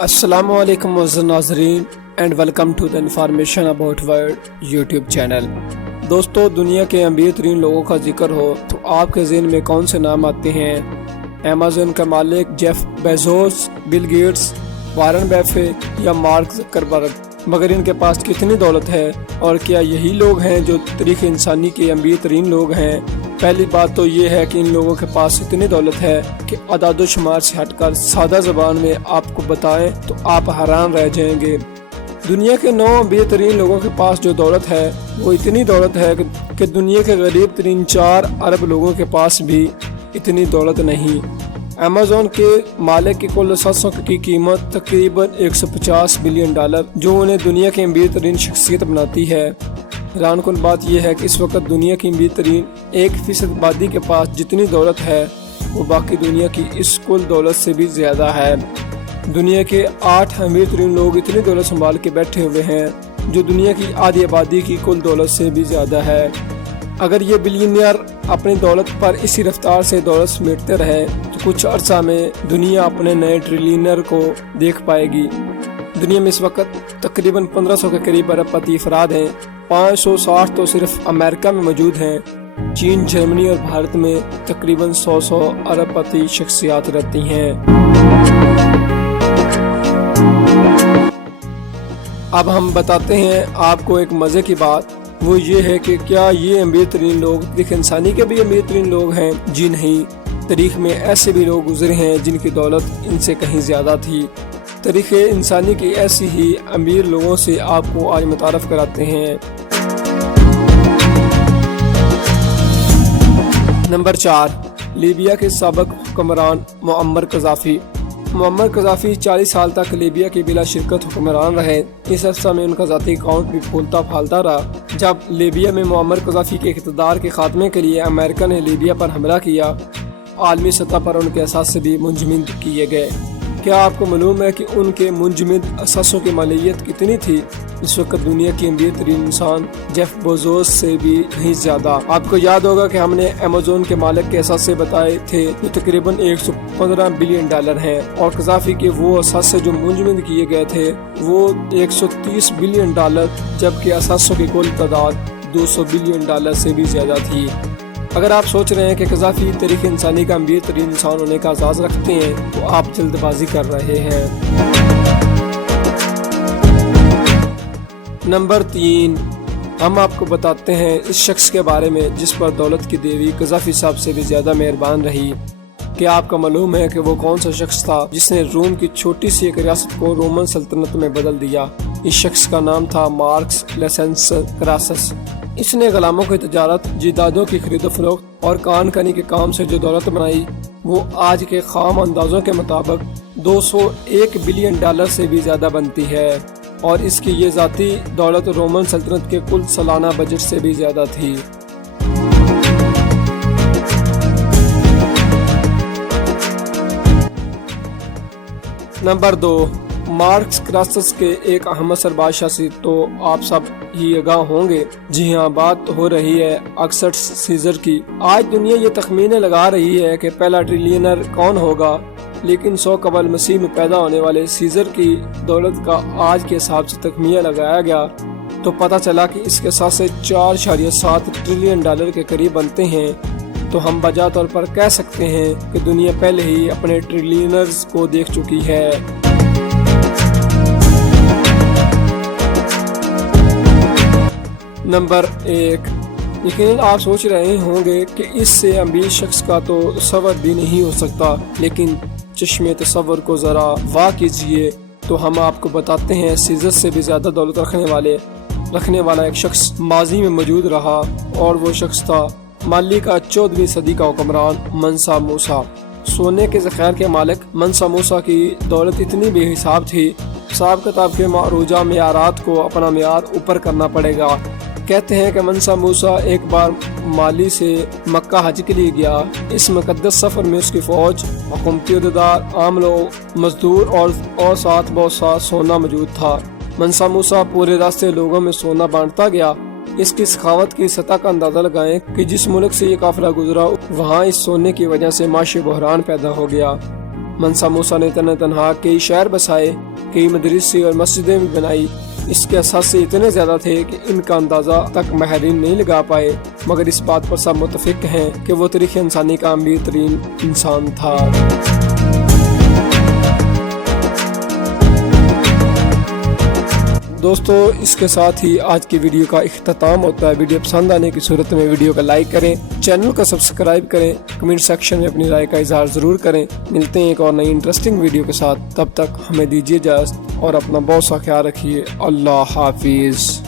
अस्सलामु अलैकुम नाज़रीन and welcome to the information about world YouTube channel. दोस्तों, दुनिया के अमीर तरीन लोगों का जिक्र हो तो आपके ज़हन में कौन से नाम आते हैं? अमेज़न का मालिक Jeff Bezos, Bill Gates, Warren Buffett या मार्क ज़करबर्ग। मगर इनके पास कितनी दौलत है और क्या यही लोग हैं जो तारीख़ इंसानी के अमीर तरीन लोग हैं? पहली बात तो ये है कि इन लोगों के पास इतनी दौलत है कि अदाद शुमार से हटकर सादा ज़बान में आपको बताएं तो आप हैरान रह जाएंगे। दुनिया के 9 अमीर तरीन लोगों के पास जो दौलत है वो इतनी दौलत है कि दुनिया के गरीब तरीन 4 अरब लोगों के पास भी इतनी दौलत नहीं। अमेज़न के मालिक की कुल असासों की कीमत तकरीबन $150 बिलियन, जो उन्हें दुनिया की अमीर तरीन शख्सियत बनाती है। हैरान कुन बात यह है कि इस वक्त दुनिया की अमीर तरीन 1% आबादी के पास जितनी दौलत है वो बाकी दुनिया की इस कुल दौलत से भी ज़्यादा है। दुनिया के 8 अमीर तरीन लोग इतनी दौलत संभाल के बैठे हुए हैं जो दुनिया की आधी आबादी की कुल दौलत से भी ज़्यादा है। अगर ये बिलियनियर अपनी दौलत पर इसी रफ्तार से दौलत समेटते रहे तो कुछ अर्सा में दुनिया अपने नए ट्रिलियनर को देख पाएगी। दुनिया में इस वक्त तकरीबन 1500 के करीब अरबपति अफराद हैं। 560 तो सिर्फ अमेरिका में मौजूद हैं। चीन, जर्मनी और भारत में तकरीबन 100 अरबपति शख्सियात रहती हैं। अब हम बताते हैं आपको एक मज़े की बात, वो ये है कि क्या ये अमीर तरीन लोग तारीख़ इंसानी के भी अमीर तरीन लोग हैं? जी नहीं, तारीख़ में ऐसे भी लोग गुजरे हैं जिनकी दौलत इनसे कहीं ज़्यादा थी। तारीख़ इंसानी की ऐसी ही अमीर लोगों से आपको आज मुतारफ़ कराते हैं। नंबर 4, लीबिया के साबिक़ हुक्मरान मुअम्मर कज़ाफ़ी। मुअम्मर कज़ाफ़ी 40 साल तक लीबिया के बिला शिरकत हुक्मरान रहे। इस अरसा में उनका ज़ाती अकाउंट भी फूलता फालता रहा। जब लीबिया में मुअम्मर कज़ाफ़ी के इक़्तिदार के खात्मे के लिए अमेरिका ने लीबिया पर हमला किया, आलमी सतह पर उनके असासे भी मुंजमद किए गए। क्या आपको मालूम है कि उनके मुंजमद असासों की मालियत कितनी थी? इस वक्त दुनिया की अमीर तरीन इंसान जेफ बेजोस से भी कहीं ज़्यादा। आपको याद होगा कि हमने अमेज़न के मालिक के असासे बताए थे जो तकरीबन $115 बिलियन हैं, और कज़ाफ़ी के वो असासे जो मुंजमद किए गए थे वो $130 बिलियन, जबकि असासों की कुल तादाद $200 बिलियन से भी ज़्यादा थी। अगर आप सोच रहे हैं कि कज़ाफ़ी तारीख़ इंसानी का अमीर तरीन इंसान होने का एजाज़ रखते हैं तो आप जल्दबाजी कर रहे हैं। नंबर 3, हम आपको बताते हैं इस शख्स के बारे में जिस पर दौलत की देवी कज़ाफ़ी साहब से भी ज़्यादा मेहरबान रही। क्या आपको मालूम है कि वो कौन सा शख्स था जिसने रोम की छोटी सी एक रियासत को रोमन सल्तनत में बदल दिया? इस शख्स का नाम था मार्कस लेसेंस क्रासस। इसने गुलामों की तजारत, जिदादों की खरीद फरोख्त और कान कनी के काम से जो दौलत बनाई वो आज के खाम अंदाजों के मुताबिक $201 बिलियन से भी ज़्यादा बनती है, और इसकी ये ज़ाती दौलत रोमन सल्तनत के कुल सालाना बजट से भी ज़्यादा थी। नंबर 2, मार्कस क्रासस के एक अहम असर बादशाह से तो आप सब ही आगाह होंगे। जी हाँ, बात हो रही है ऑगस्टस सीजर की। आज दुनिया ये तखमीने लगा रही है कि पहला ट्रिलियनर कौन होगा, लेकिन 100 कबल मसीह में पैदा होने वाले सीजर की दौलत का आज के हिसाब से तखमीया लगाया गया तो पता चला कि इसके साथ से $4.7 ट्रिलियन के करीब बनते हैं। तो हम बजा तौर पर कह सकते हैं कि दुनिया पहले ही अपने ट्रिलियनर्स को देख चुकी है। नंबर 1, यकीनन आप सोच रहे होंगे कि इससे अमीर शख्स का तो तसव्वुर भी नहीं हो सकता, लेकिन चश्मे तसव्वुर को ज़रा वाह कीजिए तो हम आपको बताते हैं सीजर से भी ज़्यादा दौलत रखने वाला एक शख्स माजी में मौजूद रहा, और वो शख्स था माली का 14वीं सदी का हुक्मरान मंसा मूसा। सोने के ज़ख़ायर के मालिक मंसा मूसा की दौलत इतनी बेहिसाब थी, हिसाब किताब के मारूजा मियारात को अपना मियार ऊपर करना पड़ेगा। कहते हैं कि मंसा मूसा एक बार माली से मक्का हज के लिए गया। इस मुकद्दस सफ़र में उसकी फ़ौज, हुकूमती अहदेदार, आम लोग, मजदूर और साथ बहुत सा सोना मौजूद था। मंसा मूसा पूरे रास्ते लोगों में सोना बांटता गया। इसकी सखावत की सतह का अंदाज़ा लगाएं कि जिस मुल्क से ये काफिला गुजरा वहाँ इस सोने की वजह से माशी बहरान पैदा हो गया। منسا موسیٰ نے تنہا کئی شہر بسائے، کئی مدرسے اور مسجدیں بھی بنائی۔ اس کے اثاثے اتنے زیادہ تھے کہ ان کا اندازہ تک ماہرین نہیں لگا پائے، مگر اس بات پر سب متفق ہیں کہ وہ تاریخ انسانی کا امیر ترین انسان تھا۔ دوستو اس کے ساتھ ہی آج کی ویڈیو کا اختتام ہوتا ہے۔ ویڈیو پسند آنے کی صورت میں ویڈیو کو لائک کریں، چینل کو سبسکرائب کریں، کمنٹ سیکشن میں اپنی رائے کا اظہار ضرور کریں۔ ملتے ہیں ایک اور نئی انٹرسٹنگ ویڈیو کے ساتھ، تب تک ہمیں دیجیے اجازت اور اپنا بہت سا خیال رکھیے۔ اللہ حافظ۔